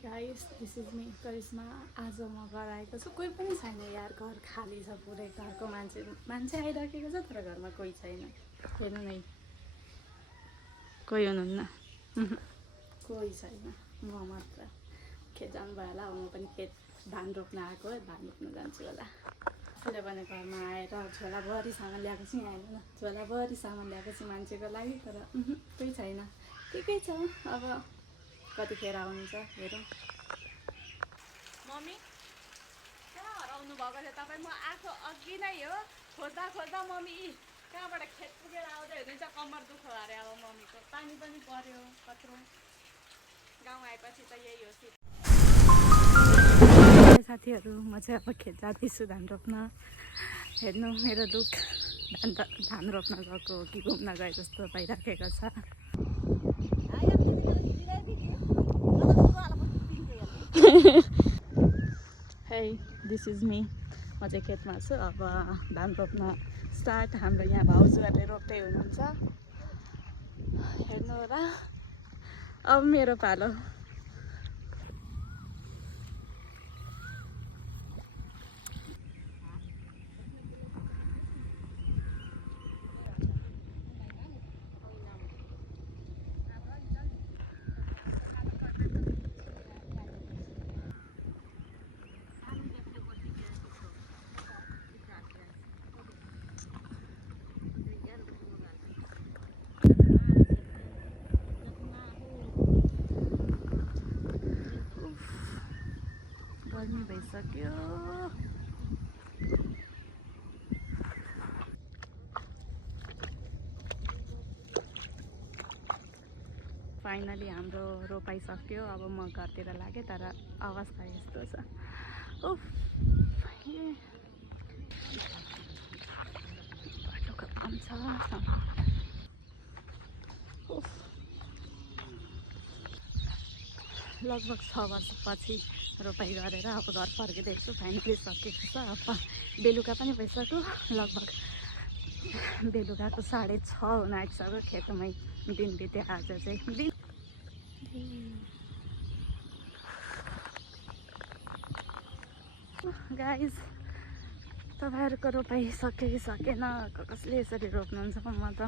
Guys this is me Karishma. आज म घर आएको छु, कोही पनि छैन यार, घर खाली छ पुरै। घरको मान्छे आइराखेको छ तर घरमा कोही छैन। हेर्नु नै, कोही हुनुहुन्न, कोही छैन, म मात्र। खेत जानु भयो होला, म पनि खेत धान रोप्न आएको, धान रोप्न जान्छु होला। त्यसले भने घरमा आएर झोलाभरि सामान ल्याएको छु, यहाँ हेर्नु न, झोलाभरि सामान ल्याएको छु मान्छेको लागि, तर कोही छैन। ठिकै छ, अब कतिखेर आउनुहुन्छ हेरौँ। मम्मी कहाँ हराउनु भएको थियो तपाईँ? म आएको अघि नै हो, खोज्दा खोज्दा मम्मी कहाँबाट खेत पुगेर आउँदै हुनुहुन्छ। कम्मर दुख्यो अरे अब मम्मीको। पानी पनि पर्यो कत्रो। गाउँ आएपछि त यही हो सिट। साथीहरू, म चाहिँ अब खेत जाँदैछु धान रोप्न। हेर्नु मेरो लुक, धान रोप्न गएको हो कि घुम्न गए जस्तो भइराखेको छ। हे दिस इज मी, म चाहिँ खेतमा छु। अब धान रोप्न स्टार्ट। हाम्रो यहाँ भाउजूहरूले रोप्दै हुनुहुन्छ, हेर्नु होला। अब मेरो पालो। गर्मी भइसक्यो। फाइनली हाम्रो रोपाइ सक्यो। अब म घरतिर लागेँ, तर अवस्था यस्तो छ। उफ, बाटो कम छ। लगभग 6 वर्षपछि रोपाइ गरेर अब घर फर्किँदैछु। फाइनली सकेको छ। अब बेलुका पनि भइसक्यो, लगभग बेलुकाको 6:30 हुन आँटिसक्यो। खेतमै दिन बित्यो आज चाहिँ। गाइस, तपाईँहरूको रोपाइ सक्यो कि सकेन? कसले यसरी रोप्नुहुन्छ? म त